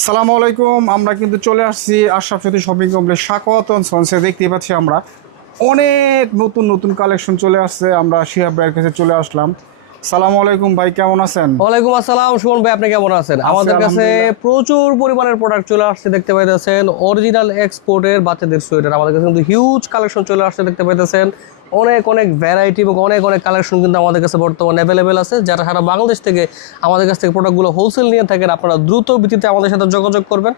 আসসালামু আলাইকুম। আমরা কিন্তু চলে আসছি আশরাফ সিটি শপিং কমপ্লেক্স শাখাওয়াতন সন্সে। দেখতেই পাচ্ছি আমরা অনেক নতুন নতুন কালেকশন চলে আসছে। আমরা শিহাব ভাইয়ের কাছে চলে আসলাম। সালামু আলাইকুম ভাই, কেমন আছেন? ওয়ালাইকুম আসসালাম সুমন ভাই, আপনি কেমন আছেন? আমাদের কাছে প্রচুর পরিমাণের প্রোডাক্ট চলে আসছে, দেখতে পাইতেছেন অরিজিনাল এক্সপোর্টের বাচ্চাদের সোয়েটার। আমাদের কাছে কিন্তু হিউজ কালেকশন চলে আসছে, দেখতে পাইতেছেন অনেক অনেক ভ্যারাইটি এবং অনেক অনেক কালেকশন কিন্তু আমাদের কাছে বর্তমানে অ্যাভেলেবেল আছে। যারা সারা বাংলাদেশ থেকে আমাদের কাছ থেকে প্রোডাক্টগুলো হোলসেল নিয়ে থাকেন, আপনারা দ্রুত ভিত্তিতে আমাদের সাথে যোগাযোগ করবেন।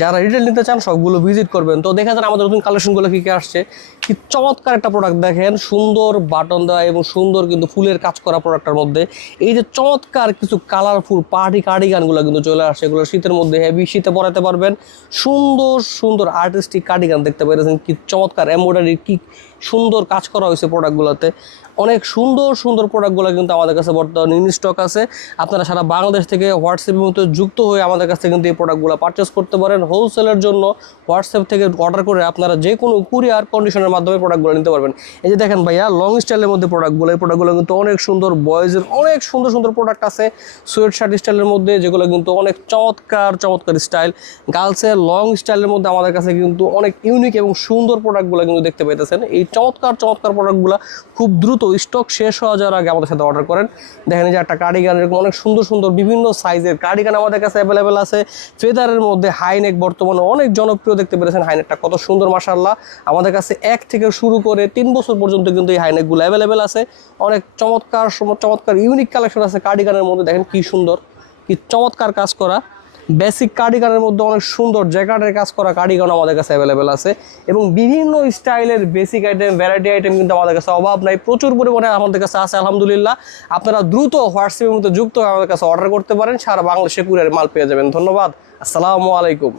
যারা রিটেল নিতে চান সবগুলো ভিজিট করবেন। তো দেখা যান আমাদের নতুন কালেকশনগুলো কী কী আসছে। কি চমৎকার একটা প্রোডাক্ট দেখেন, সুন্দর বাটন দেওয়া এবং সুন্দর কিন্তু ফুলের কাজ করা প্রোডাক্টের মধ্যে এই যে চমৎকার কিছু কালারফুল পার্টি কার্ডিগানগুলো কিন্তু চলে আসছে। এগুলো শীতের মধ্যে হেভি শীতে পরাতে পারবেন। সুন্দর সুন্দর আর্টিস্টিক কার্ডিগান দেখতে পাইতেছেন, কি চমৎকার এমব্রয়ডারি, কি সুন্দর কাজ করা হয়েছে প্রোডাক্টগুলোতে। অনেক সুন্দর সুন্দর প্রোডাক্টগুলো কিন্তু আমাদের কাছে বর্তমানে ইন স্টক আছে। আপনারা সারা বাংলাদেশ থেকে হোয়াটসঅ্যাপের মধ্যে যুক্ত হয়ে আমাদের কাছ থেকে কিন্তু এই প্রোডাক্টগুলো পারচেস করতে পারেন। হোলসেলের জন্য হোয়াটসঅ্যাপ থেকে অর্ডার করে আপনারা যে কোনো কুরিয়ার কন্ডিশনের মাধ্যমে প্রোডাক্টগুলো নিতে পারবেন। এই যে দেখেন ভাইয়া, লং স্টাইলের মধ্যে প্রোডাক্টগুলো, এই প্রোডাক্টগুলো কিন্তু অনেক সুন্দর। বয়েজের অনেক সুন্দর সুন্দর প্রোডাক্ট আছে সোয়েট শার্ট স্টাইলের মধ্যে, যেগুলো কিন্তু অনেক চমৎকার চমৎকার স্টাইল। গার্লসের লং স্টাইলের মধ্যে আমাদের কাছে কিন্তু অনেক ইউনিক এবং সুন্দর প্রোডাক্টগুলো কিন্তু দেখতে পাইতেছেন। এই চমৎকার চমৎকার প্রোডাক্টগুলো খুব দ্রুত স্টক শেষ হওয়া যাওয়ার আগে আমাদের সাথে অর্ডার করেন। দেখেন যে একটা কার্ডিগান, এরকম অনেক সুন্দর সুন্দর বিভিন্ন সাইজের কার্ডিগান আমাদের কাছে অ্যাভেলেবেল আছে। ফেদারের মধ্যে হাইনেক বর্তমানে অনেক জনপ্রিয়, দেখতে পেরেছেন হাইনেকটা কত সুন্দর মাশাআল্লাহ। আমাদের কাছে 1 থেকে শুরু করে 3 বছর পর্যন্ত কিন্তু এই হাইনেকগুলো অ্যাভেলেবেল আছে। অনেক চমৎকার চমৎকার ইউনিক কালেকশন আছে কার্ডিগানের মধ্যে। দেখেন কি সুন্দর, কি চমৎকার কাজ করা বেসিক কার্ডিগানের মধ্যে অনেক সুন্দর জ্যাকেটের কাজ করা কার্ডিগান আমাদের কাছে অ্যাভেলেবেল আছে। এবং বিভিন্ন স্টাইলের বেসিক আইটেম, ভ্যারাইটি আইটেম কিন্তু আমাদের কাছে অভাব নাই, প্রচুর পরিমাণে আমাদের কাছে আছে আলহামদুলিল্লাহ। আপনারা দ্রুত হোয়াটসঅ্যাপের মধ্যে যুক্ত হয়ে আমাদের কাছে অর্ডার করতে পারেন। সারা বাংলাদেশে কুরিয়ারে মাল পেয়ে যাবেন। ধন্যবাদ, আসসালামু আলাইকুম।